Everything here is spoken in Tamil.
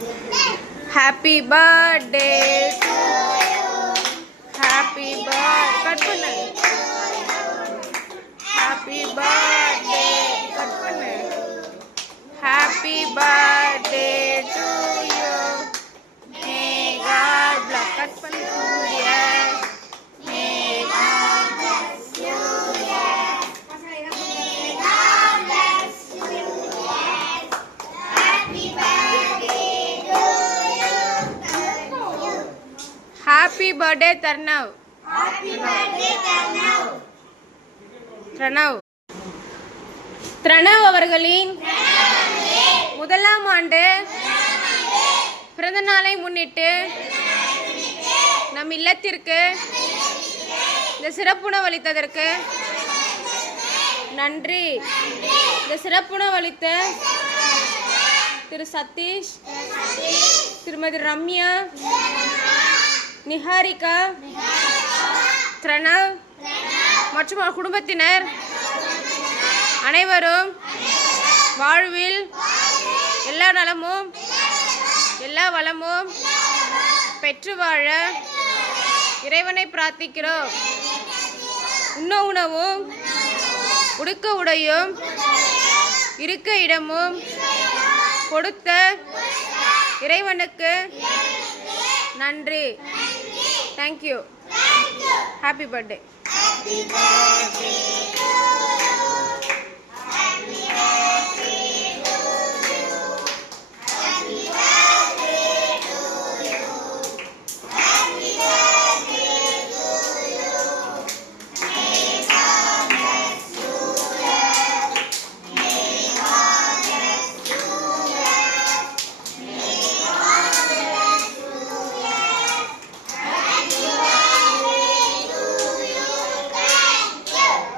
Happy birthday to you. Happy birthday. Cut பண்ணு. Happy birthday. Cut பண்ணு. Happy birthday to you. May God bless. Cut பண்ணு. Yes. May God bless you. Yes. May God bless you. Yes. Happy birthday to you. Happy birthday Tarnav. Happy birthday Tarnav. Tarnav அவர்களின் முதலாம் ஆண்டு பிறந்த நாளை முன்னிட்டு நம் இல்லத்திற்கு இந்த சிறப்புணவு அளித்ததற்கு நன்றி. இந்த சிறப்புணவு அளித்த திரு சதீஷ், திருமதி ரம்யா, நிஹாரிகா, திரணவ் மற்றும் அவர் குடும்பத்தினர் அனைவரும் வாழ்வில் எல்லா நலமும் எல்லா வளமும் பெற்று வாழ இறைவனை பிரார்த்திக்கிறோம். உண்ண உணவும் உடுக்க உடையும் இருக்க இடமும் கொடுத்த இறைவனுக்கு நன்றி. தேங்க்யூ. Happy birthday.